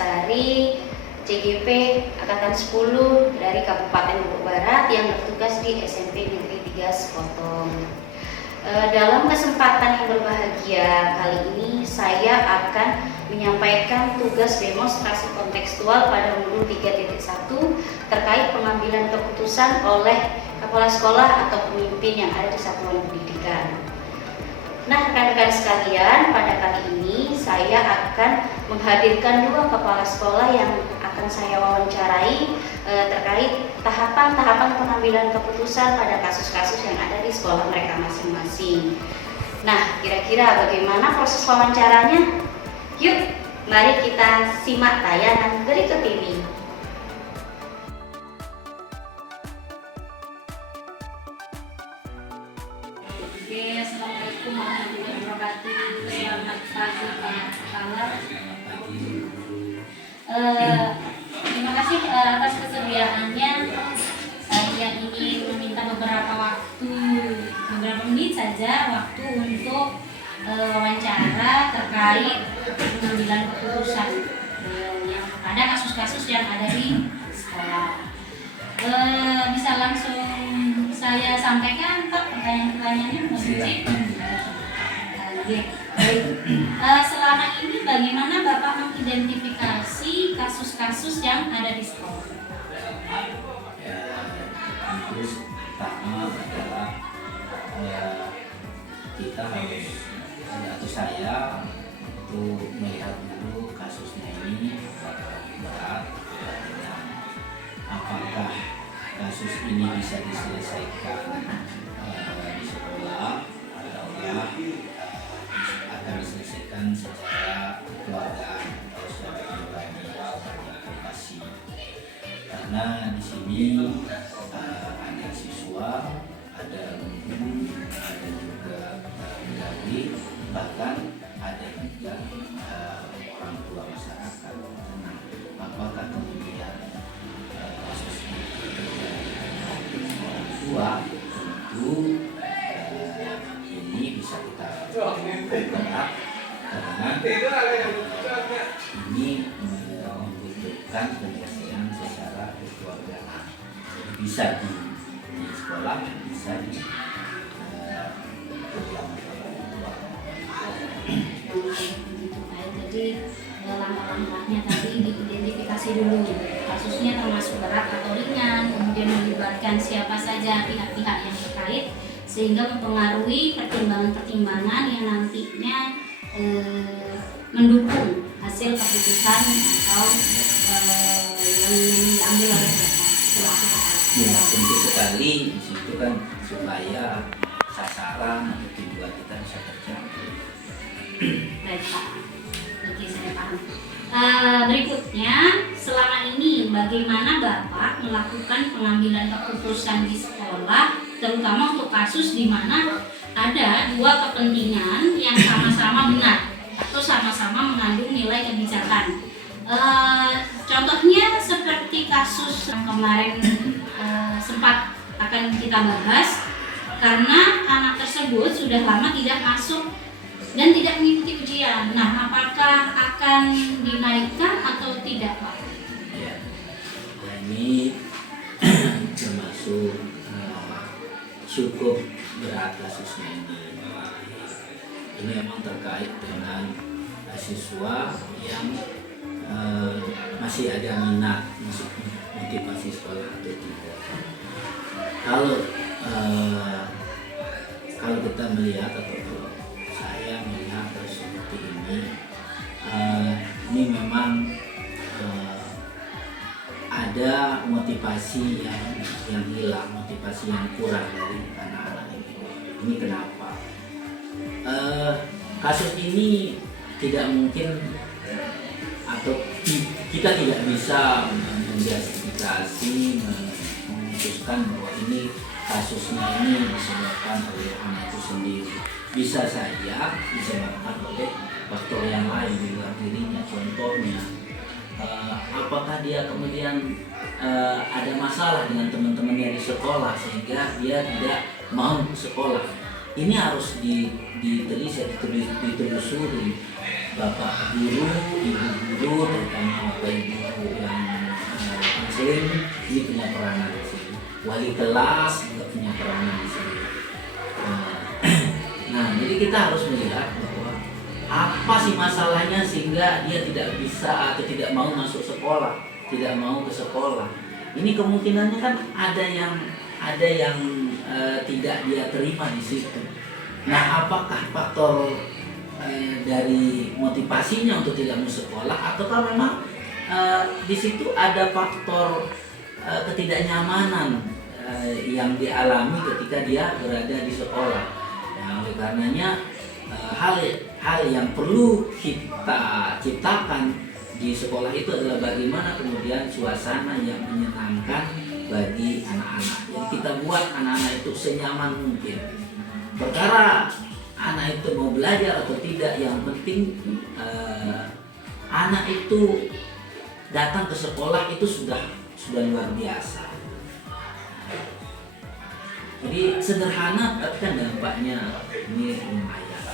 Lestari, CGP Angkatan 10 dari Kabupaten Lombok Barat yang bertugas di SMP Negeri 3 Sekotong. Dalam kesempatan yang berbahagia kali ini saya akan menyampaikan tugas demonstrasi kontekstual pada modul 3.1 terkait pengambilan keputusan oleh kepala sekolah atau pemimpin yang ada di satuan pendidikan. Nah, rekan-rekan sekalian, pada kali ini saya akan menghadirkan dua kepala sekolah yang akan saya wawancarai terkait tahapan-tahapan pengambilan keputusan pada kasus-kasus yang ada di sekolah mereka masing-masing. Nah, kira-kira bagaimana proses wawancaranya? Yuk, mari kita simak tayangan berikut ini. Oke, assalamualaikum warahmatullahi wabarakatuh. Selamat pagi Pak Kepala. Terima kasih atas kesediaannya. Saya ingin meminta beberapa menit saja waktu untuk wawancara terkait pengambilan keputusan yang ada kasus-kasus yang ada di sekolah. Bisa langsung saya sampaikan Pak pertanyaan-pertanyaannya Mbak Suci. Selama ini bagaimana Bapak mengidentifikasi kasus-kasus yang ada di sekolah? Terus pertama adalah kita harus atau saya untuk melihat dulu kasusnya ini berat, apakah kasus ini bisa diselesaikan di sekolah atau akan diselesaikan secara keluarga atau secara pribadi advokasi. Karena di sini ada siswa, ada guru, ada juga murid, bahkan ada juga orang tua masyarakat. Nah, apakah kemudian kasus ini terjadi orang tua? Tentu ini bisa kita berat karena ini membutuhkan penyelesaian secara kekeluargaan. Bisa di sekolah, bisa di Jadi langkah-langkahnya tadi diidentifikasi dulu kasusnya termasuk berat atau ringan, kemudian melibatkan siapa saja pihak-pihak yang terkait sehingga mempengaruhi pertimbangan-pertimbangan yang nantinya mendukung hasil keputusan atau yang diambil oleh Bapak. Ya, tentu sekali di situ kan supaya sasaran atau tujuan kita bisa tercapai. Baik Pak, oke saya paham. Berikutnya, selama ini bagaimana Bapak melakukan pengambilan keputusan di sekolah, terutama untuk kasus di mana ada dua kepentingan yang sama-sama benar atau sama-sama mengandung nilai kebijakan. Contohnya seperti kasus yang kemarin sempat akan kita bahas, karena anak tersebut sudah lama tidak masuk dan tidak mengikuti ujian. Nah, apakah akan dinaikkan atau tidak, Pak? Ya, ini termasuk cukup berat kasusnya ini. Ini memang terkait dengan siswa yang masih ada minat, masih motivasi sekolah atau tidak. Kalau kita melihat atau saya melihat seperti ini memang ada motivasi yang hilang, motivasi yang kurang dari anak-anak ini. Ini kenapa? Kasus ini tidak mungkin atau kita tidak bisa menjustifikasi, memutuskan bahwa ini kasusnya ini disebabkan oleh anak itu sendiri. Bisa saja disebabkan oleh faktor yang lain di luar dirinya. Contohnya, apakah dia kemudian ada masalah dengan teman-temannya di sekolah sehingga dia tidak mau sekolah. Ini harus ditelusuri bapak guru, ibu guru, terutama bapak ibu yang konseling ini punya peranan di sini. Wali kelas juga punya peranan di sini. Nah, jadi kita harus melihat bahwa apa sih masalahnya sehingga dia tidak bisa atau tidak mau masuk sekolah, tidak mau ke sekolah. Ini kemungkinannya kan ada yang tidak dia terima di situ. Nah, apakah faktor dari motivasinya untuk tidak mau sekolah, ataukah memang di situ ada faktor ketidaknyamanan yang dialami ketika dia berada di sekolah. Nah, oleh karenanya hal yang perlu kita ciptakan di sekolah itu adalah bagaimana kemudian suasana yang menyenangkan bagi anak-anak. Jadi kita buat anak-anak itu senyaman mungkin. Perkara anak itu mau belajar atau tidak, yang penting anak itu datang ke sekolah itu sudah luar biasa. Jadi sederhana tapi kan dampaknya ini lumayan.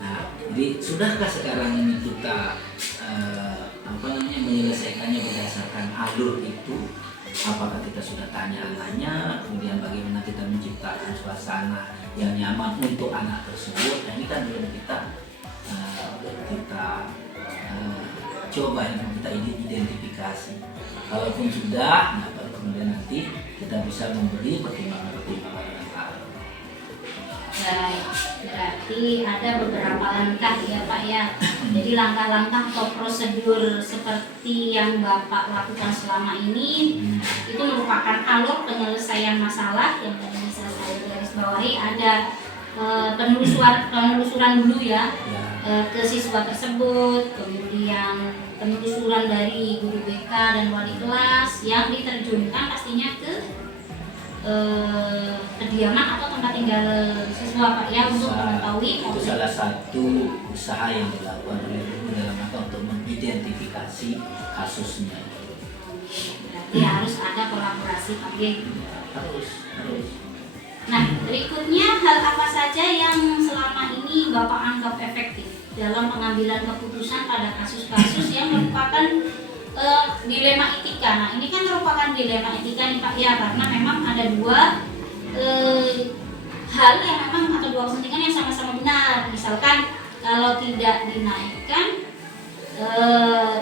Nah, jadi sudahkah sekarang ini kita menyelesaikannya berdasarkan alur itu? Apakah kita sudah tanya anaknya, kemudian bagaimana kita menciptakan suasana yang nyaman untuk anak tersebut? Nah, ini kan belum kita coba, yang kita identifikasi. Kalaupun sudah, nah baru kemudian nanti kita bisa memberi pertimbangan-pertimbangan yang lain. Baik, berarti ada beberapa langkah ya Pak ya. Jadi langkah-langkah atau prosedur seperti yang Bapak lakukan selama ini itu merupakan alur penyelesaian masalah yang tadi bisa saya garis bawahi. Ada penelusuran dulu ya, ke siswa tersebut, kemudian penelusuran dari guru BK dan wali kelas yang diterjunkan pastinya ke kediaman atau tempat tinggal siswa Pak ya, untuk mengetahui. Itu salah satu usaha yang dilakukan oleh guru dalam rangka untuk mengidentifikasi kasusnya. Berarti harus ada kolaborasi Pak ya. Harus. Nah, berikutnya hal apa saja yang selama ini Bapak anggap efektif dalam pengambilan keputusan pada kasus-kasus yang merupakan dilema etika. Nah, ini kan merupakan dilema etika nih Pak ya, karena memang ada dua hal yang memang atau dua kepentingan yang sama-sama benar. Misalkan kalau tidak dinaikkan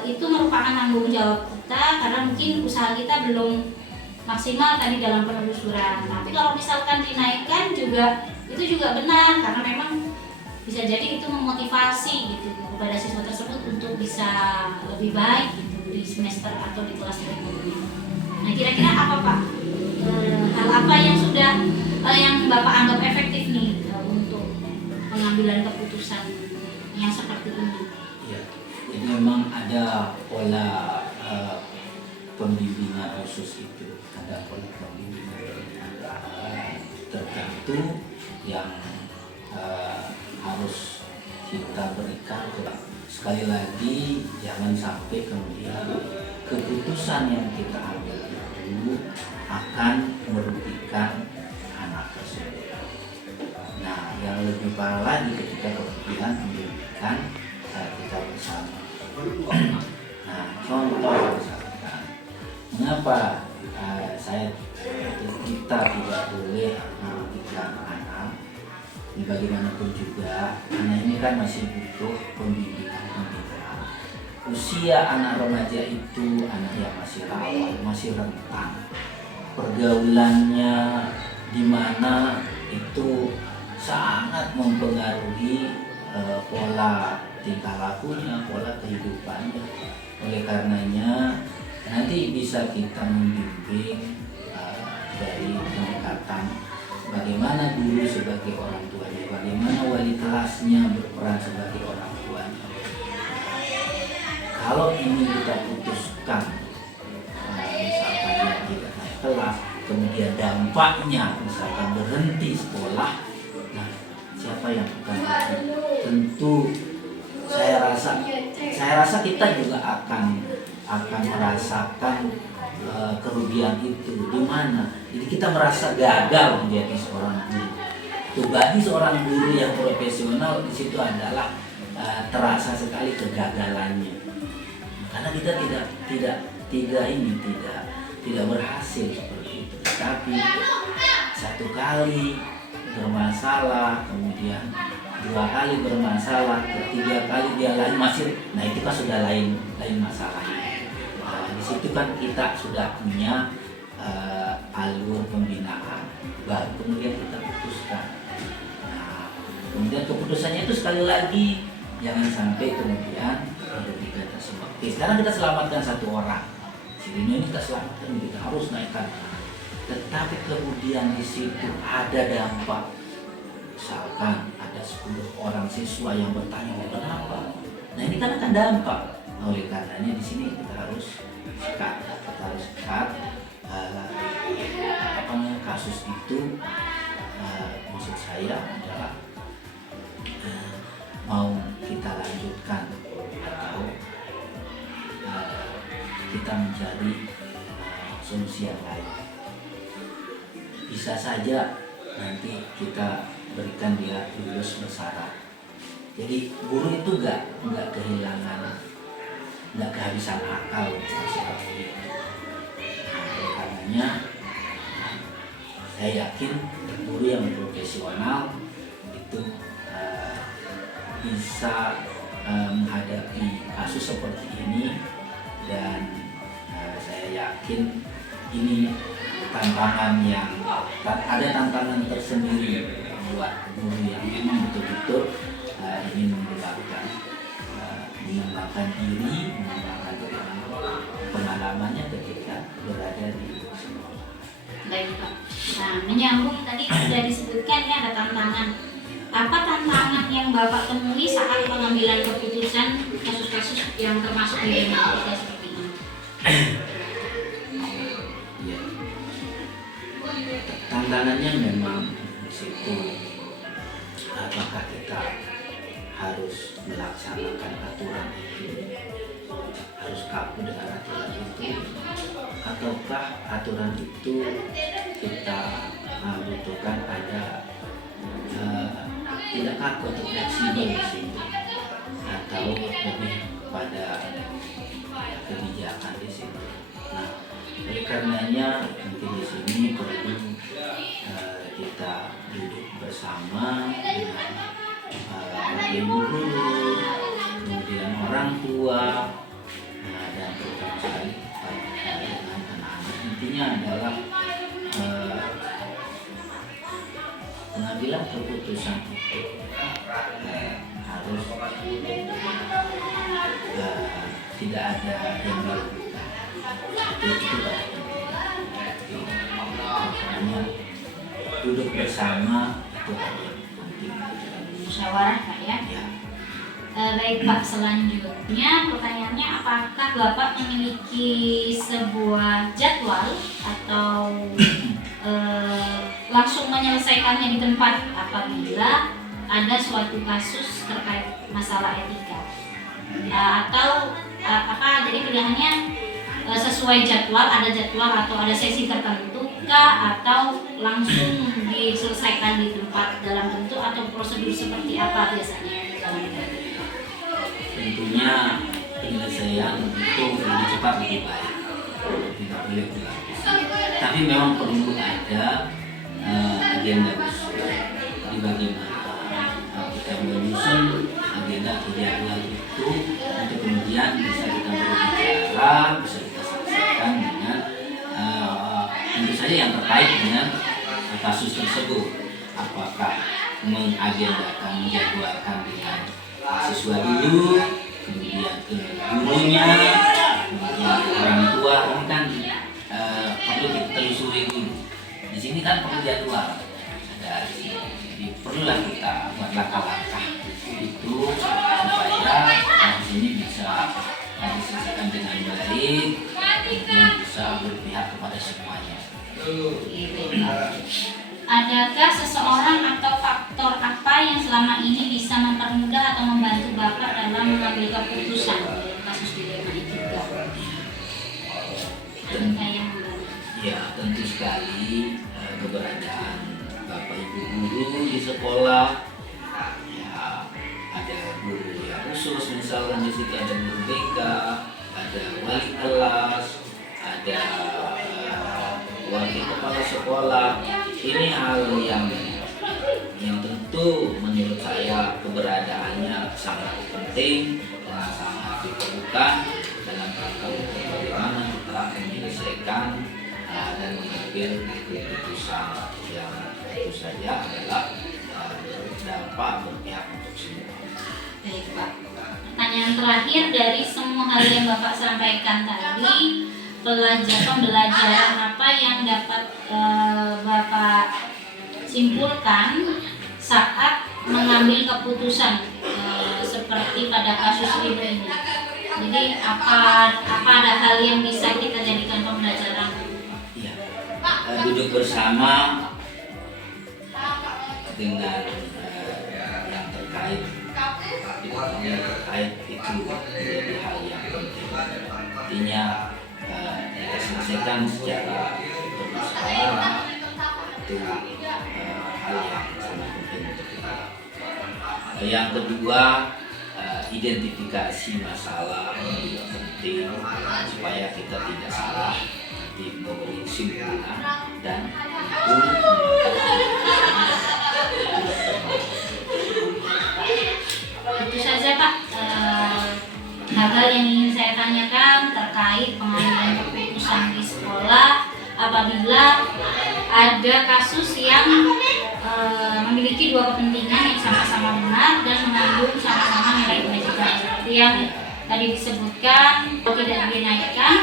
itu merupakan tanggung jawab kita karena mungkin usaha kita belum maksimal tadi dalam penelusuran. Tapi kalau misalkan dinaikkan juga itu juga benar karena memang bisa jadi itu memotivasi gitu kepada siswa tersebut untuk bisa lebih baik gitu di semester atau di kelas berikutnya. Nah, kira-kira apa Pak? Hal apa yang sudah yang Bapak anggap efektif nih untuk pengambilan keputusan yang seperti ini? Ya, jadi memang ada pola pembimbingan khusus itu, ada pola pembimbingan tertentu yang harus kita berikan. Sekali lagi, jangan sampai kemudian keputusan yang kita ambil itu akan merugikan anak tersebut. Nah, yang lebih parah lagi ketika kemudian merugikan kita bersama. Nah, contoh misalkan, mengapa kita tidak boleh merugikan anak? Bagaimanapun juga, anak ini kan masih butuh pembimbingan. Usia anak remaja itu anak yang masih rawan, masih rentan. Pergaulannya di mana itu sangat mempengaruhi pola tingkah lakunya, pola kehidupannya. Oleh karenanya nanti bisa kita membimbing dari pendekatan bagaimana guru sebagai orang tuanya, bagaimana wali kelasnya berperan sebagai orang tuanya. Kalau ini kita putuskan, misalkan dia tidak naik kelas, kemudian dampaknya misalkan berhenti sekolah, nah siapa yang akan tentu saya rasa kita juga akan merasakan kerugian itu. Di mana? Jadi kita merasa gagal menjadi seorang guru. Itu bagi seorang guru yang profesional di situ adalah terasa sekali kegagalannya, karena kita tidak berhasil seperti itu. Tapi satu kali bermasalah, kemudian dua kali bermasalah, ketiga kali dia lagi masih, nah itu kan sudah lain masalahnya. Di situ kan kita sudah punya alur pembinaan, baru kemudian kita putuskan. Nah, kemudian keputusannya itu sekali lagi jangan sampai kemudian merugikan semua. Oke, sekarang kita selamatkan satu orang, si Rino ini kita selamatkan, kita harus naikkan. Tetapi kemudian di situ ada dampak, misalkan ada 10 orang siswa yang bertanya kenapa. Nah ini kan akan dampak. Oleh karenanya di sini kita harus cut kasus itu. Maksud saya adalah mau kita lanjutkan atau kita mencari solusi yang lain. Bisa saja nanti kita berikan dia lulus bersyarat. Jadi guru itu nggak kehilangan, nggak kehabisan akal seperti itu. Nah, oleh karenanya saya yakin guru yang profesional itu bisa menghadapi kasus seperti ini, dan saya yakin ini tantangan yang ada tantangan tersendiri buat guru yang memang betul-betul ingin mengembangkan diri, mengembangkan pengalamannya ketika berada di sekolah. Baik Pak. Nah, menyambung tadi sudah disebutkan ya ada tantangan. Apa tantangan yang Bapak temui saat pengambilan keputusan kasus-kasus yang termasuk di DMA seperti ini? Tantangannya memang di situ, apakah kita harus melaksanakan aturan itu, harus kaku dengan aturan itu, ataukah aturan itu kita butuhkan ada tidak kaku atau fleksibel di situ, atau lebih pada kebijakan di situ. Nah, oleh karenanya nanti di sini perlu kita duduk bersama dengan ibu guru, kemudian orang tua, dan terutama sekali dengan anak-anak. Intinya adalah pengambilan keputusan itu harus tidak ada yang dilakukan. Itu makanya duduk bersama itu penting. Musyawarah Pak ya? Ya. Baik Pak, selanjutnya pertanyaannya, apakah Bapak memiliki sebuah jadwal atau langsung menyelesaikannya di tempat apabila ada suatu kasus terkait masalah etika? Atau jadi pilihannya sesuai jadwal, ada jadwal atau ada sesi tertentu kah, atau langsung diselesaikan di tempat dalam bentuk atau prosedur seperti apa biasanya dalam tentunya penyelesaian itu lebih cepat lebih baik, tidak boleh dilakukan. Tapi memang perlu ada agenda khusus. Jadi bagaimana kita menyusun agenda jadwal itu untuk kemudian bisa kita berbicara, bisa kita selesaikan dengan tentu saja yang terkait dengan kasus tersebut. Apakah mengagendakan, menjadwalkan dengan siswa dulu, kemudian ke gurunya, kemudian ke orang tua. Ini kan perlu kita telusuri dulu. Di sini kan perlu jadwal, ada di sini. Jadi perlulah kita buat langkah-langkah itu supaya di sini bisa diselesaikan dengan baik, kemudian bisa berpihak kepada semuanya. Adakah seseorang atau faktor apa yang selama ini bisa mempermudah atau membantu Bapak dalam mengambil keputusan dalam kasus dilema itu? Ya, tentu sekali keberadaan Bapak Ibu guru di sekolah. Ya, ada guru situ ada guru BK, ada wali kelas, ada wakil kepala sekolah. Ini hal yang tentu menurut saya keberadaannya sangat penting dan sangat diperlukan dalam rangka untuk bagaimana kita menyelesaikan dan mengambil keputusan yang tentu saja adalah berdampak berpihak untuk semua. Baik Pak. Pertanyaan terakhir dari semua hal yang Bapak sampaikan tadi, pembelajaran apa yang dapat Bapak simpulkan saat mengambil keputusan seperti pada kasus Ridho ini? Jadi apa ada hal yang bisa kita jadikan pembelajaran? Ya, duduk bersama dengan yang terkait itu menjadi hal yang penting. Artinya kita selesaikan secara bermusyawarah, itu hal yang sangat penting untuk kita. Yang kedua, identifikasi masalah juga penting supaya kita tidak salah di memberi kesimpulan dan itu saja Pak, hal-hal yang ingin saya tanyakan terkait pengambilan keputusan di sekolah apabila ada kasus yang memiliki dua kepentingan yang sama-sama benar dan mengandung sama-sama nilai kebajikan seperti yang tadi disebutkan tidak dinaikkan.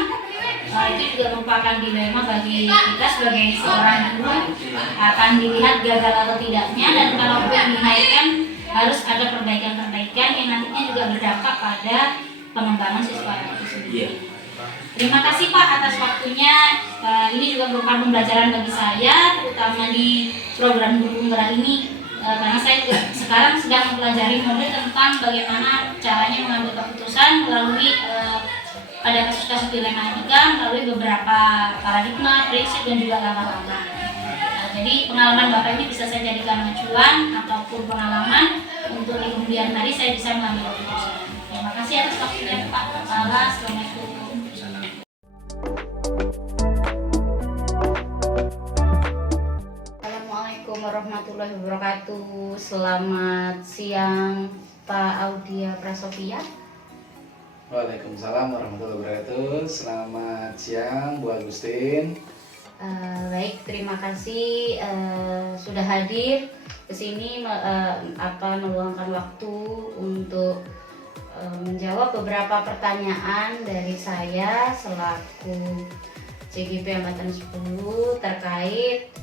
Itu juga merupakan dilema bagi kita sebagai seorang guru, akan dilihat gagal atau tidaknya, dan kalaupun dinaikkan harus ada perbaikan-perbaikan yang nantinya juga berdampak pada pengembangan siswa itu sendiri. Terima kasih Pak atas waktunya. Ini juga merupakan pembelajaran bagi saya, terutama di program Guru Penggerak ini, karena saya juga sekarang sedang mempelajari modul tentang bagaimana caranya mengambil keputusan melalui pada kasus-kasus dilema etika melalui beberapa paradigma, prinsip, dan juga langkah-langkah. Jadi pengalaman Bapak ini bisa saya jadikan acuan ataupun pengalaman untuk di kemudian hari saya bisa mengambil keputusan. Terima kasih atas waktunya Pak Kepala. Assalamualaikum. Assalamualaikum warahmatullahi wabarakatuh. Selamat siang Pak Audia Prasofia. Waalaikumsalam warahmatullahi wabarakatuh. Selamat siang Bu Agustin. Baik, terima kasih sudah hadir ke sini meluangkan waktu untuk menjawab beberapa pertanyaan dari saya selaku CGP Angkatan 10 terkait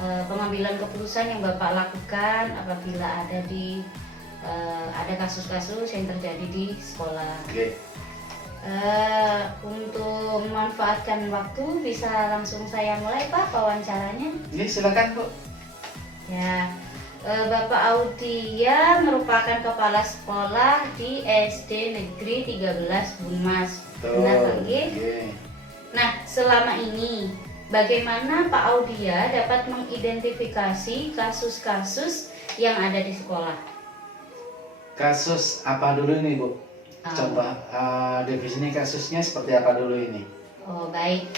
pengambilan keputusan yang Bapak lakukan apabila ada kasus-kasus yang terjadi di sekolah. Oke. Untuk memanfaatkan waktu bisa langsung saya mulai Pak wawancaranya. Ini silakan Bu. Ya, Bapak Audia merupakan kepala sekolah di SD Negeri 13 Bunmas. Benar Pak Nggih? Oke. Nah, selama ini bagaimana Pak Audia dapat mengidentifikasi kasus-kasus yang ada di sekolah? Kasus apa dulu ini Bu? Coba definisi kasusnya seperti apa dulu ini? Oh baik,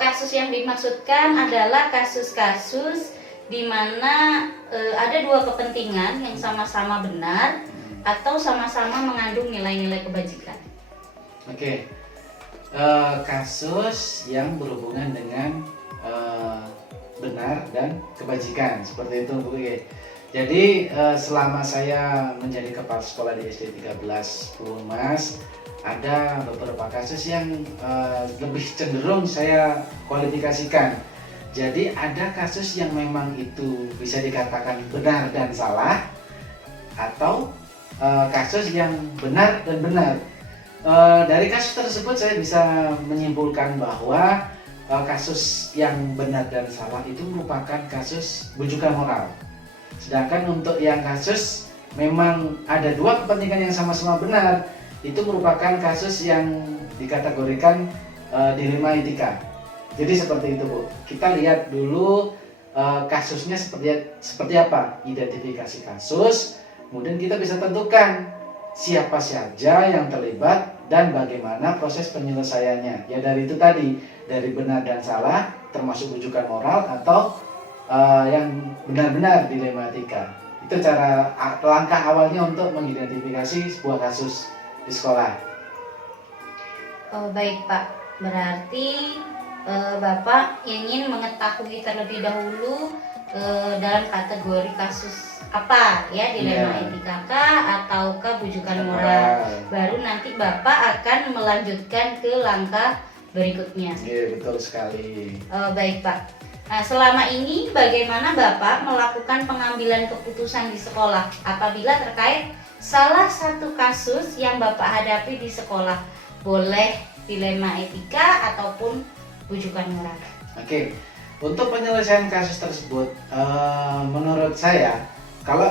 kasus yang dimaksudkan adalah kasus-kasus di mana ada dua kepentingan yang sama-sama benar atau sama-sama mengandung nilai-nilai kebajikan. Oke. Kasus yang berhubungan dengan benar dan kebajikan seperti itu Bu. Jadi selama saya menjadi kepala sekolah di SD 13 Bunmas, ada beberapa kasus yang lebih cenderung saya kualifikasikan. Jadi ada kasus yang memang itu bisa dikatakan benar dan salah, atau kasus yang benar dan benar. Dari kasus tersebut saya bisa menyimpulkan bahwa kasus yang benar dan salah itu merupakan kasus bujukan moral. Sedangkan untuk yang kasus memang ada dua kepentingan yang sama-sama benar, itu merupakan kasus yang dikategorikan dilema etika. Jadi seperti itu Bu. Kita lihat dulu kasusnya seperti apa, identifikasi kasus, kemudian kita bisa tentukan siapa saja yang terlibat dan bagaimana proses penyelesaiannya. Ya dari itu tadi, dari benar dan salah, termasuk rujukan moral atau yang benar-benar dilematika. Itu cara langkah awalnya untuk mengidentifikasi sebuah kasus di sekolah. Oh, baik Pak, berarti Bapak ingin mengetahui terlebih dahulu dalam kategori kasus apa ya, dilema Iya. etika kah ataukah bujukan moral. Baru nanti Bapak akan melanjutkan ke langkah berikutnya. Iya, betul sekali. Baik Pak. Nah, selama ini bagaimana Bapak melakukan pengambilan keputusan di sekolah apabila terkait salah satu kasus yang Bapak hadapi di sekolah? Boleh dilema etika ataupun bujukan moral. Oke, untuk penyelesaian kasus tersebut, menurut saya, kalau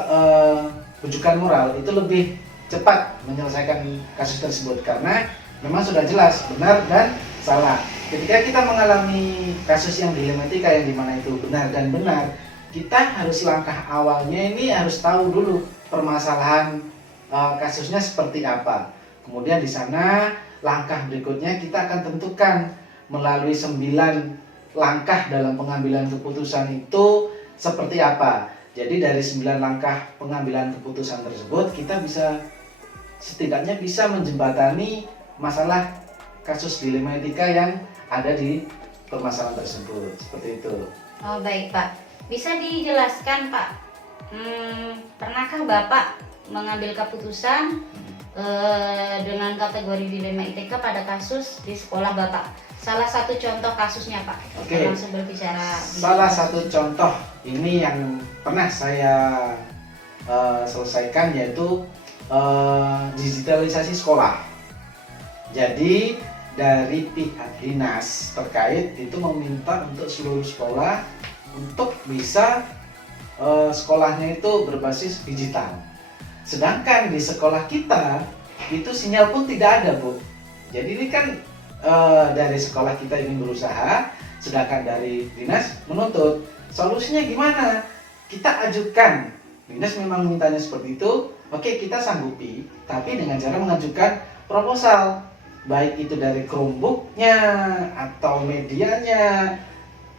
rujukan moral itu lebih cepat menyelesaikan kasus tersebut karena memang sudah jelas benar dan salah. Ketika kita mengalami kasus yang dilematika yang dimana itu benar dan benar, kita harus langkah awalnya ini harus tahu dulu permasalahan kasusnya seperti apa. Kemudian di sana langkah berikutnya kita akan tentukan melalui 9 langkah dalam pengambilan keputusan itu seperti apa. Jadi dari 9 langkah pengambilan keputusan tersebut kita bisa setidaknya bisa menjembatani masalah kasus dilema etika yang ada di permasalahan tersebut. Seperti itu. Oh, baik Pak. Bisa dijelaskan Pak, pernahkah Bapak mengambil keputusan dengan kategori dilema etika pada kasus di sekolah Bapak? Salah satu contoh kasusnya Pak. Oke. Langsung berbicara. Salah satu contoh ini yang pernah saya selesaikan yaitu digitalisasi sekolah. Jadi dari pihak dinas terkait itu meminta untuk seluruh sekolah untuk bisa sekolahnya itu berbasis digital. Sedangkan di sekolah kita itu sinyal pun tidak ada, Bu. Jadi ini kan dari sekolah kita ingin berusaha, sedangkan dari dinas menuntut. Solusinya gimana? Kita ajukan. Dinas memang mintanya seperti itu. Oke, kita sanggupi, tapi dengan cara mengajukan proposal. Baik itu dari Chromebook-nya atau medianya,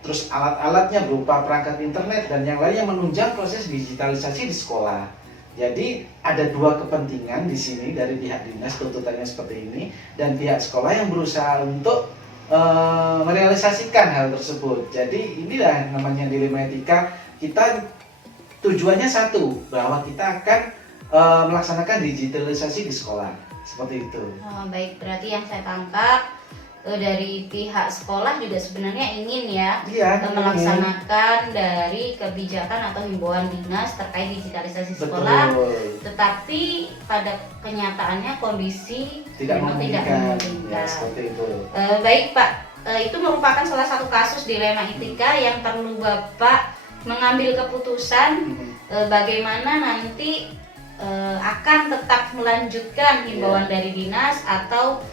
terus alat-alatnya berupa perangkat internet dan yang lainnya menunjang proses digitalisasi di sekolah. Jadi ada dua kepentingan di sini dari pihak dinas tuntutannya seperti ini dan pihak sekolah yang berusaha untuk merealisasikan hal tersebut. Jadi inilah namanya dilema etika. Kita tujuannya satu, bahwa kita akan melaksanakan digitalisasi di sekolah. Seperti itu. Oh, baik, berarti yang saya tangkap dari pihak sekolah juga sebenarnya ingin ya melaksanakan dari kebijakan atau himbauan dinas terkait digitalisasi sekolah. Betul. Tetapi pada kenyataannya kondisi Tidak memang memungkinkan. memungkinkan. Ya, seperti itu. Baik Pak, itu merupakan salah satu kasus dilema etika yang perlu Bapak mengambil keputusan bagaimana nanti akan tetap melanjutkan himbauan dari dinas atau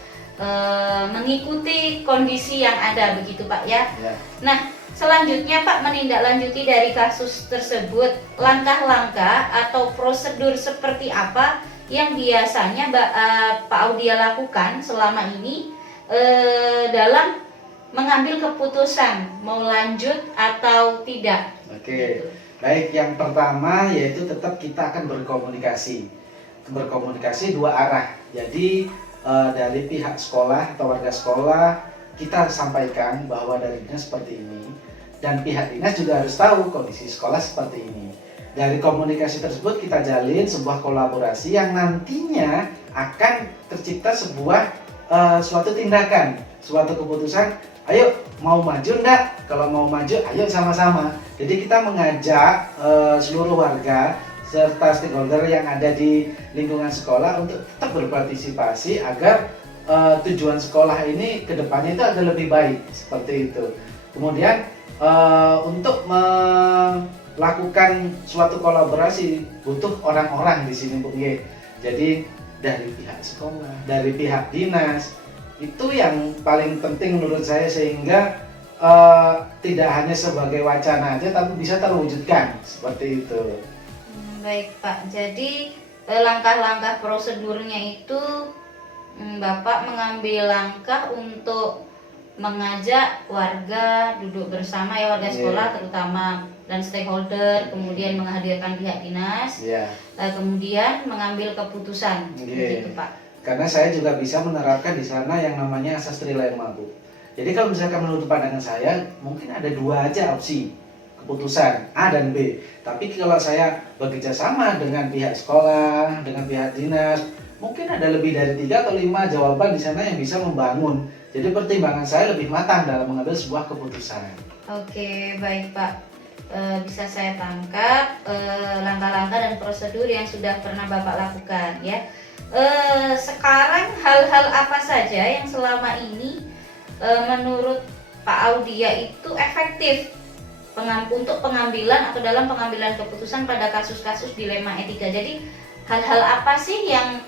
mengikuti kondisi yang ada, begitu Pak ya. Nah, selanjutnya Pak menindaklanjuti dari kasus tersebut, langkah-langkah atau prosedur seperti apa yang biasanya Pak Audia lakukan selama ini dalam mengambil keputusan mau lanjut atau tidak. Oke. Gitu. Baik, yang pertama yaitu tetap kita akan berkomunikasi. Berkomunikasi dua arah. Jadi dari pihak sekolah atau warga sekolah kita sampaikan bahwa dari dinas seperti ini dan pihak dinas juga harus tahu kondisi sekolah seperti ini. Dari komunikasi tersebut kita jalin sebuah kolaborasi yang nantinya akan tercipta sebuah suatu tindakan, suatu keputusan. Ayo mau maju enggak? Kalau mau maju, ayo sama-sama. Jadi kita mengajak seluruh warga serta stakeholder yang ada di lingkungan sekolah untuk tetap berpartisipasi agar tujuan sekolah ini ke depannya itu agak lebih baik, seperti itu. Kemudian untuk melakukan suatu kolaborasi butuh orang-orang di sini, Bu Ye. Jadi dari pihak sekolah, dari pihak dinas, itu yang paling penting menurut saya sehingga tidak hanya sebagai wacana aja tapi bisa terwujudkan seperti itu. Baik Pak, jadi langkah-langkah prosedurnya itu Bapak mengambil langkah untuk mengajak warga duduk bersama ya, warga sekolah terutama dan stakeholder, kemudian menghadirkan pihak dinas, kemudian mengambil keputusan begitu Pak. Karena saya juga bisa menerapkan di sana yang namanya asas trilema, Bu. Jadi kalau misalkan menurut pandangan saya mungkin ada 2 aja opsi keputusan, A dan B. Tapi kalau saya bekerja sama dengan pihak sekolah, dengan pihak dinas, mungkin ada lebih dari 3 atau 5 jawaban di sana yang bisa membangun. Jadi pertimbangan saya lebih matang dalam mengambil sebuah keputusan. Oke, baik Pak. Bisa saya tangkap langkah-langkah dan prosedur yang sudah pernah Bapak lakukan ya. Sekarang hal-hal apa saja yang selama ini menurut Pak Audia itu efektif untuk pengambilan atau dalam pengambilan keputusan pada kasus-kasus dilema etika. Jadi hal-hal apa sih yang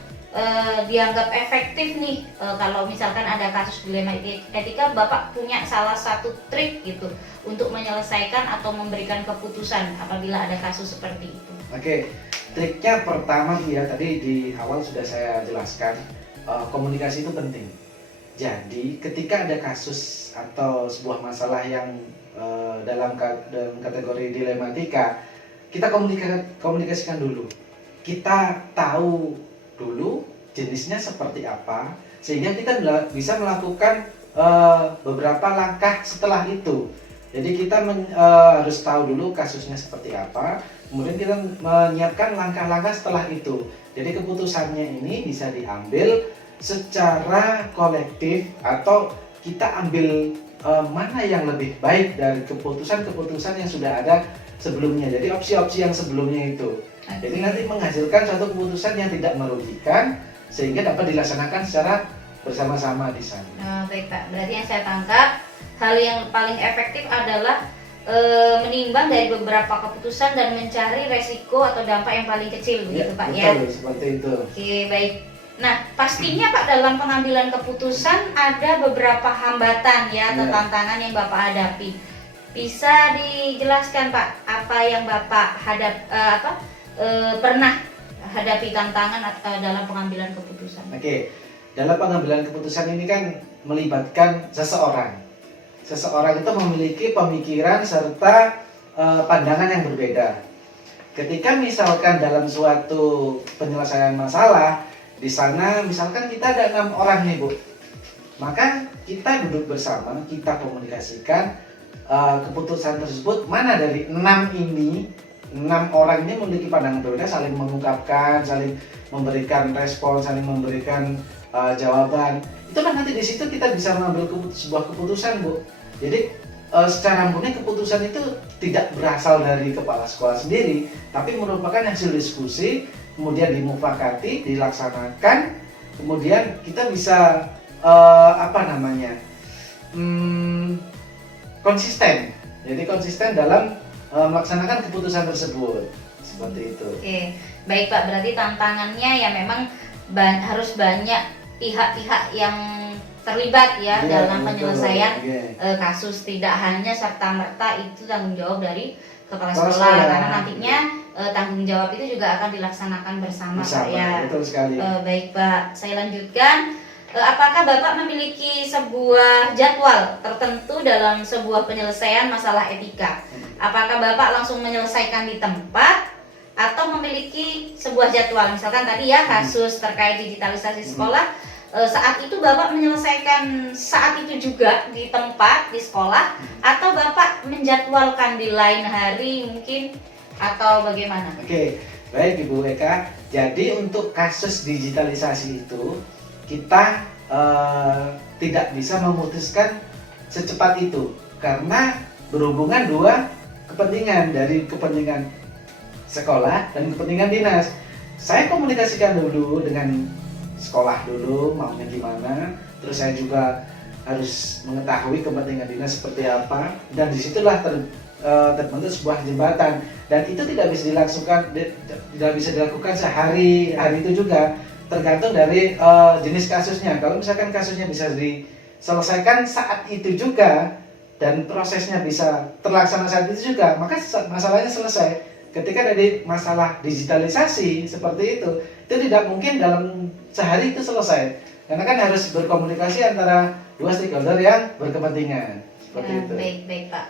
dianggap efektif nih kalau misalkan ada kasus dilema etika, Bapak punya salah satu trik gitu untuk menyelesaikan atau memberikan keputusan apabila ada kasus seperti itu? Oke, triknya pertama ya tadi di awal sudah saya jelaskan, komunikasi itu penting. Jadi ketika ada kasus atau sebuah masalah yang dalam kategori dilematika, kita komunikasikan dulu. Kita tahu dulu jenisnya seperti apa, sehingga kita bisa melakukan beberapa langkah setelah itu. Jadi kita harus tahu dulu kasusnya seperti apa, kemudian kita menyiapkan langkah-langkah setelah itu. Jadi keputusannya ini bisa diambil secara kolektif atau kita ambil mana yang lebih baik dari keputusan-keputusan yang sudah ada sebelumnya. Jadi opsi-opsi yang sebelumnya itu. Jadi nanti menghasilkan suatu keputusan yang tidak merugikan sehingga dapat dilaksanakan secara bersama-sama di sana. Baik Pak, berarti yang saya tangkap hal yang paling efektif adalah menimbang dari beberapa keputusan dan mencari resiko atau dampak yang paling kecil begitu Pak ya. Betul, seperti itu. Oke, baik. Nah, pastinya Pak dalam pengambilan keputusan ada beberapa hambatan ya atau tantangan yang Bapak hadapi. Bisa dijelaskan Pak apa yang Bapak pernah hadapi tantangan dalam pengambilan keputusan? Oke, dalam pengambilan keputusan ini kan melibatkan seseorang. Seseorang itu memiliki pemikiran serta pandangan yang berbeda. Ketika misalkan dalam suatu penyelesaian masalah, di sana misalkan kita ada 6 orang nih Bu, maka kita duduk bersama, kita komunikasikan keputusan tersebut mana dari 6 orang ini memiliki pandangan berbeda, saling mengungkapkan, saling memberikan respon, saling memberikan jawaban. Itulah nanti di situ kita bisa mengambil sebuah keputusan Bu. Jadi secara murni keputusan itu tidak berasal dari kepala sekolah sendiri, tapi merupakan hasil diskusi, kemudian dimufakati, dilaksanakan, kemudian kita bisa konsisten. Jadi konsisten dalam melaksanakan keputusan tersebut, seperti itu. Oke, baik Pak. Berarti tantangannya ya memang harus banyak pihak-pihak yang terlibat ya dalam penyelesaian kasus. Tidak hanya serta-merta itu tanggung jawab dari kepala sekolah, karena nantinya tanggung jawab itu juga akan dilaksanakan bersama Pak ya. Betul sekali. Baik Pak, saya lanjutkan. Apakah Bapak memiliki sebuah jadwal tertentu dalam sebuah penyelesaian masalah etika? Apakah Bapak langsung menyelesaikan di tempat atau memiliki sebuah jadwal? Misalkan tadi ya kasus terkait digitalisasi sekolah, saat itu Bapak menyelesaikan saat itu juga di tempat, di sekolah, atau Bapak menjadwalkan di lain hari mungkin, atau bagaimana? Oke, baik Ibu Eka. Jadi untuk kasus digitalisasi itu kita tidak bisa memutuskan secepat itu karena berhubungan 2 kepentingan, dari kepentingan sekolah dan kepentingan dinas. Saya komunikasikan dulu dengan sekolah dulu maunya gimana, terus saya juga harus mengetahui kepentingan dinas seperti apa, dan disitulah terbentuk sebuah jembatan, dan itu tidak bisa dilakukan sehari itu juga, tergantung dari jenis kasusnya. Kalau misalkan kasusnya bisa diselesaikan saat itu juga dan prosesnya bisa terlaksana saat itu juga, maka masalahnya selesai. ketika dari masalah digitalisasi seperti itu tidak mungkin dalam sehari itu selesai. Karena kan harus berkomunikasi antara dua stakeholder yang berkepentingan. Seperti Ya, itu. baik Pak.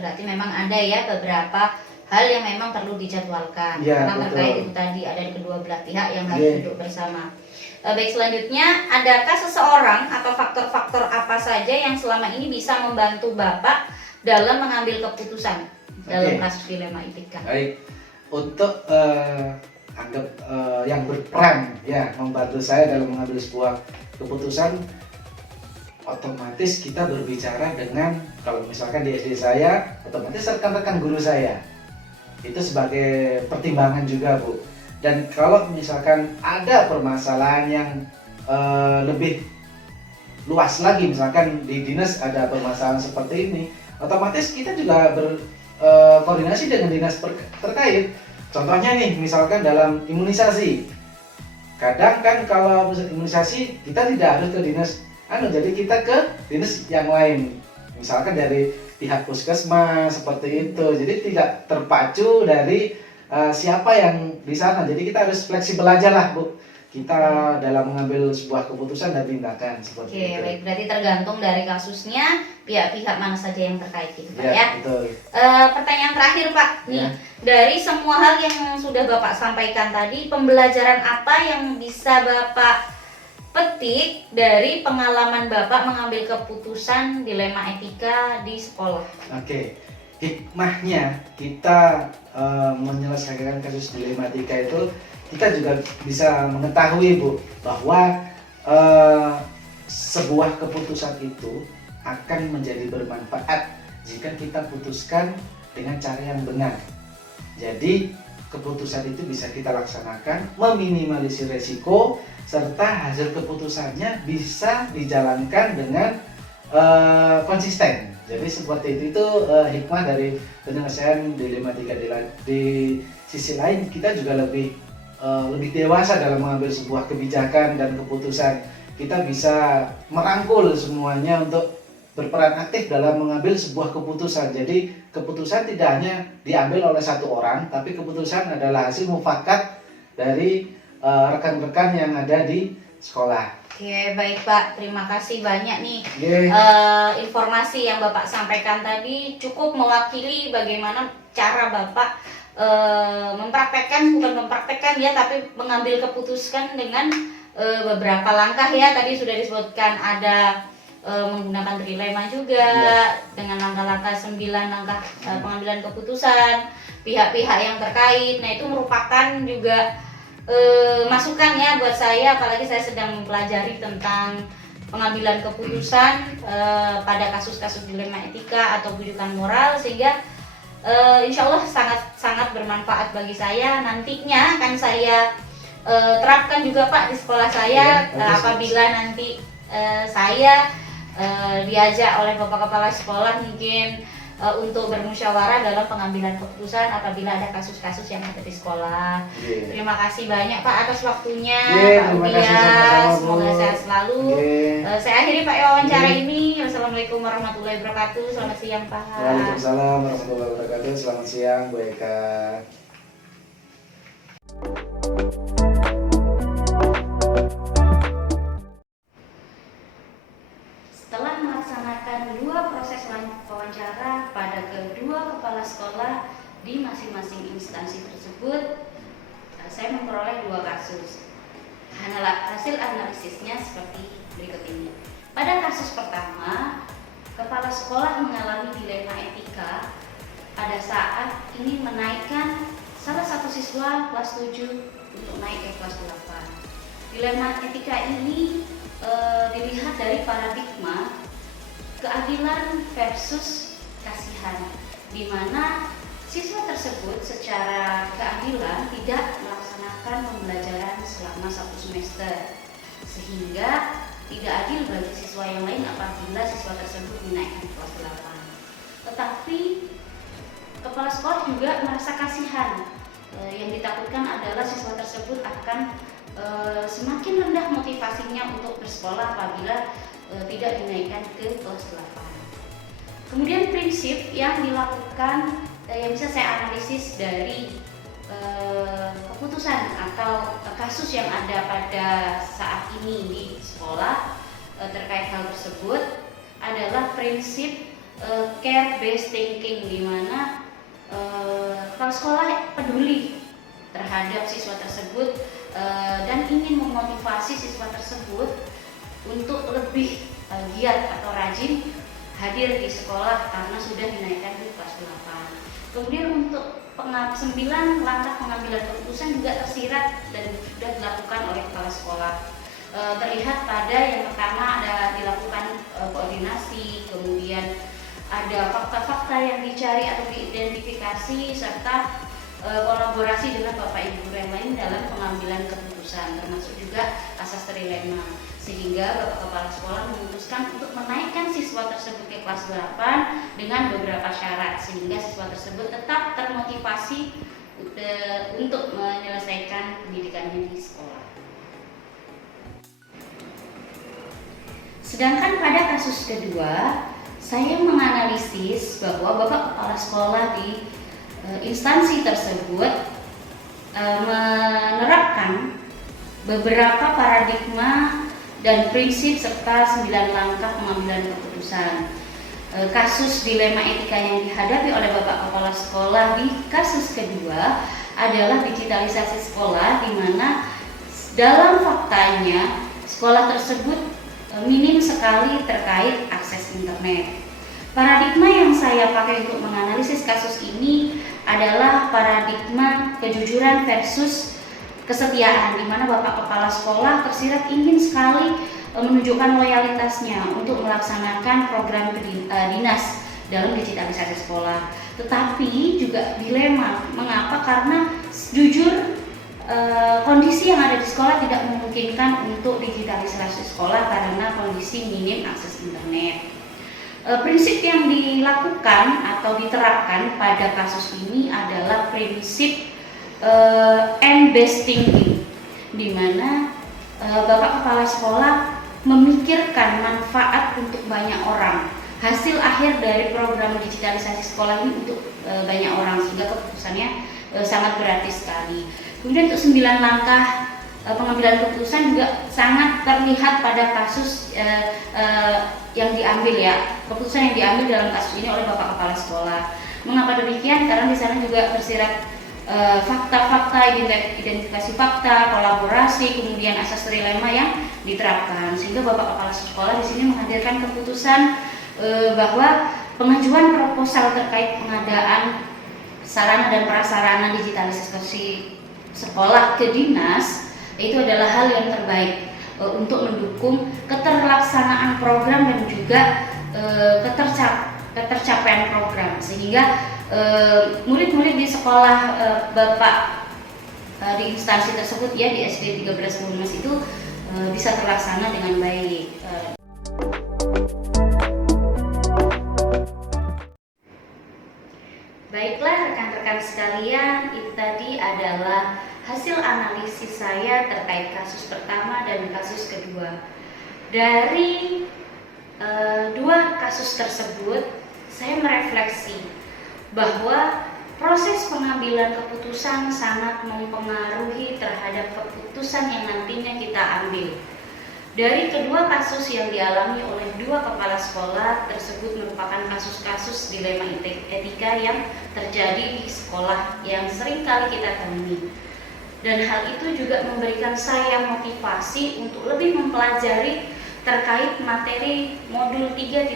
Berarti memang ada ya beberapa hal yang memang perlu dijadwalkan. Ya, Karena betul. terkait itu tadi ada kedua belah pihak yang harus Ya. duduk bersama. Baik, selanjutnya, adakah seseorang atau faktor-faktor apa saja yang selama ini bisa membantu Bapak dalam mengambil keputusan dalam Oke. kasus dilema etika? Baik, untuk anggap yang berperan ya membantu saya dalam mengambil sebuah keputusan, otomatis kita berbicara dengan, kalau misalkan di SD saya, otomatis rekan-rekan guru saya itu sebagai pertimbangan juga, Bu. Dan kalau misalkan ada permasalahan yang lebih luas lagi, misalkan di dinas ada permasalahan seperti ini, otomatis kita juga berkoordinasi dengan dinas terkait. Contohnya nih, misalkan dalam imunisasi, kadang kan kalau imunisasi kita tidak harus ke dinas jadi kita ke dinas yang lain, misalkan dari pihak puskesmas seperti itu. Jadi tidak terpacu dari siapa yang di sana. Jadi kita harus fleksibel aja lah, Bu, kita dalam mengambil sebuah keputusan dan tindakan seperti Oke, itu. baik. Berarti tergantung dari kasusnya, pihak-pihak mana saja yang terkait gitu, Pak ya. Ya, betul. Pertanyaan terakhir, Pak. Nih, Ya. dari semua hal yang sudah Bapak sampaikan tadi, pembelajaran apa yang bisa Bapak petik dari pengalaman Bapak mengambil keputusan dilema etika di sekolah? Oke, hikmahnya kita menyelesaikan kasus dilema etika itu, kita juga bisa mengetahui, Bu, bahwa sebuah keputusan itu akan menjadi bermanfaat jika kita putuskan dengan cara yang benar. Jadi keputusan itu bisa kita laksanakan, meminimalisir resiko, serta hasil keputusannya bisa dijalankan dengan konsisten. Jadi seperti itu hikmah dari penyelesaian dilema etika. Di sisi lain kita juga lebih dewasa dalam mengambil sebuah kebijakan dan keputusan. Kita bisa merangkul semuanya untuk berperan aktif dalam mengambil sebuah keputusan. Jadi keputusan tidak hanya diambil oleh satu orang, tapi keputusan adalah hasil mufakat dari rekan-rekan yang ada di sekolah. Oke, baik Pak. Terima kasih banyak nih. Oke. Informasi yang Bapak sampaikan tadi cukup mewakili bagaimana cara Bapak bukan mempraktekkan ya, tapi mengambil keputusan dengan beberapa langkah ya. Tadi sudah disebutkan ada menggunakan trilema juga, dengan langkah-langkah 9 langkah pengambilan keputusan, pihak-pihak yang terkait. Nah, itu merupakan juga masukan ya buat saya, apalagi saya sedang mempelajari tentang pengambilan keputusan pada kasus-kasus dilema etika atau bujukan moral, sehingga insya Allah sangat bermanfaat bagi saya. Nantinya akan saya terapkan juga Pak di sekolah saya, apabila nanti saya diajak oleh Bapak Kepala Sekolah mungkin untuk bermusyawarah dalam pengambilan keputusan apabila ada kasus-kasus yang ada di sekolah. Terima kasih banyak Pak atas waktunya, Pak Terima kasih Udias. sama-sama, Bu. Semoga sehat selalu. Saya akhiri Pak wawancara ini. Wassalamualaikum warahmatullahi wabarakatuh. Selamat siang Pak. Waalaikumsalam warahmatullahi wabarakatuh. Selamat siang, Bu Eka. Setelah melaksanakan 2 proses wawancara pada kedua kepala sekolah di masing-masing instansi tersebut, saya memperoleh 2 kasus. Hasil analisisnya seperti berikut ini. Pada kasus pertama, kepala sekolah mengalami dilema etika pada saat ingin menaikkan salah satu siswa kelas 7 untuk naik ke kelas 8. Dilema etika ini dilihat dari paradigma keadilan versus kasihan, di mana siswa tersebut secara keadilan tidak melaksanakan pembelajaran selama 1 semester, sehingga tidak adil bagi siswa yang lain apabila siswa tersebut dinaikkan ke kelas 8. Tetapi kepala sekolah juga merasa kasihan. Yang ditakutkan adalah siswa tersebut akan semakin rendah motivasinya untuk bersekolah apabila tidak dinaikkan ke kelas 8. Kemudian prinsip yang dilakukan yang bisa saya analisis dari keputusan atau kasus yang ada pada saat ini di sekolah terkait hal tersebut adalah prinsip care based thinking, di mana kepala sekolah peduli terhadap siswa tersebut dan ingin memotivasi siswa tersebut untuk lebih giat atau rajin hadir di sekolah karena sudah dinaikkan di kelas 8. Kemudian untuk 9 langkah pengambilan keputusan juga tersirat dan sudah dilakukan oleh kepala sekolah. Terlihat pada yang pertama ada dilakukan koordinasi, kemudian ada fakta-fakta yang dicari atau diidentifikasi, serta kolaborasi dengan Bapak Ibu guru yang lain dalam pengambilan keputusan, termasuk juga asas trilema, sehingga Bapak Kepala Sekolah memutuskan untuk menaikkan siswa tersebut ke kelas 8 dengan beberapa syarat, sehingga siswa tersebut tetap termotivasi untuk menyelesaikan pendidikannya di sekolah. Sedangkan pada kasus kedua, saya menganalisis bahwa Bapak Kepala Sekolah di instansi tersebut menerapkan beberapa paradigma dan prinsip serta 9 langkah pengambilan keputusan. Kasus dilema etika yang dihadapi oleh Bapak Kepala Sekolah di kasus kedua adalah digitalisasi sekolah, di mana dalam faktanya sekolah tersebut minim sekali terkait akses internet. Paradigma yang saya pakai untuk menganalisis kasus ini adalah paradigma kejujuran versus kesetiaan, di mana Bapak Kepala Sekolah tersirat ingin sekali menunjukkan loyalitasnya untuk melaksanakan program dinas dalam digitalisasi sekolah. Tetapi juga dilema, mengapa? Karena jujur kondisi yang ada di sekolah tidak memungkinkan untuk digitalisasi sekolah karena kondisi minim akses internet. Prinsip yang dilakukan atau diterapkan pada kasus ini adalah prinsip end-based thinking, di mana Bapak Kepala Sekolah memikirkan manfaat untuk banyak orang. Hasil akhir dari program digitalisasi sekolah ini untuk banyak orang, sehingga keputusannya sangat berarti sekali. Kemudian untuk 9 langkah pengambilan keputusan juga sangat terlihat pada kasus yang diambil, ya, keputusan yang diambil dalam kasus ini oleh Bapak Kepala Sekolah. Mengapa demikian? Karena di sana juga tersirat fakta-fakta, identifikasi fakta, kolaborasi, kemudian asas trilema yang diterapkan, sehingga Bapak Kepala Sekolah di sini menghadirkan keputusan bahwa pengajuan proposal terkait pengadaan sarana dan prasarana digitalisasi sekolah ke dinas itu adalah hal yang terbaik untuk mendukung keterlaksanaan program dan juga ketercapaian program, sehingga murid-murid di sekolah Bapak di instansi tersebut, ya, di SD 13 Pumas itu bisa terlaksana dengan baik. Baiklah rekan-rekan sekalian, itu tadi adalah hasil analisis saya terkait kasus pertama dan kasus kedua. Dari dua kasus tersebut, saya merefleksi bahwa proses pengambilan keputusan sangat mempengaruhi terhadap keputusan yang nantinya kita ambil. Dari kedua kasus yang dialami oleh dua kepala sekolah tersebut merupakan kasus-kasus dilema etika yang terjadi di sekolah yang sering kali kita temui. Dan hal itu juga memberikan saya motivasi untuk lebih mempelajari terkait materi modul 3.1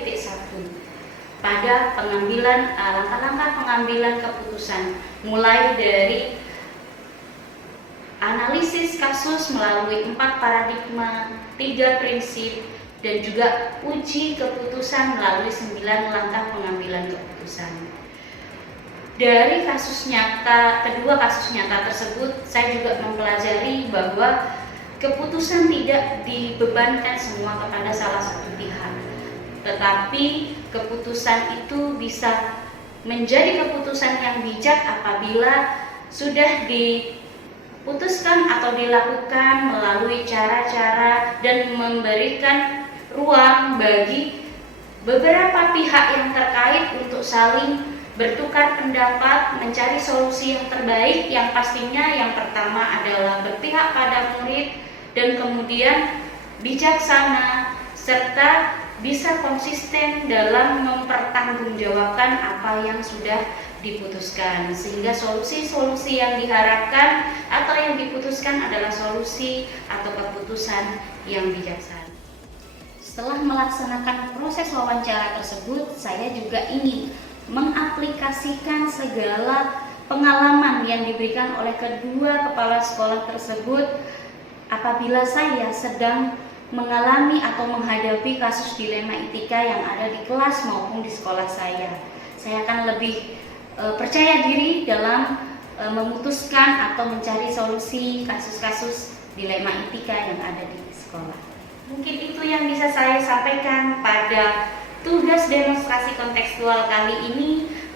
pada pengambilan langkah-langkah pengambilan keputusan, mulai dari analisis kasus melalui 4 paradigma, 3 prinsip, dan juga uji keputusan melalui 9 langkah pengambilan keputusan. Dari kasus nyata, kedua kasus nyata tersebut, saya juga mempelajari bahwa keputusan tidak dibebankan semua kepada salah satu pihak, tetapi keputusan itu bisa menjadi keputusan yang bijak apabila sudah diputuskan atau dilakukan melalui cara-cara dan memberikan ruang bagi beberapa pihak yang terkait untuk saling bertukar pendapat, mencari solusi yang terbaik, yang pastinya yang pertama adalah berpihak pada murid dan kemudian bijaksana serta bisa konsisten dalam mempertanggungjawabkan apa yang sudah diputuskan, sehingga solusi-solusi yang diharapkan atau yang diputuskan adalah solusi atau keputusan yang bijaksana. Setelah melaksanakan proses wawancara tersebut, saya juga ingin mengaplikasikan segala pengalaman yang diberikan oleh kedua kepala sekolah tersebut apabila saya sedang mengalami atau menghadapi kasus dilema etika yang ada di kelas maupun di sekolah saya. Saya akan lebih percaya diri dalam memutuskan atau mencari solusi kasus-kasus dilema etika yang ada di sekolah. Mungkin itu yang bisa saya sampaikan pada tugas demonstrasi kontekstual kali ini.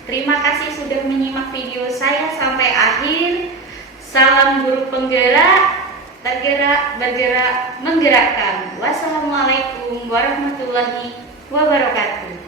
Terima kasih sudah menyimak video saya sampai akhir. Salam guru penggerak, tergerak, bergerak, menggerakkan. Wassalamualaikum warahmatullahi wabarakatuh.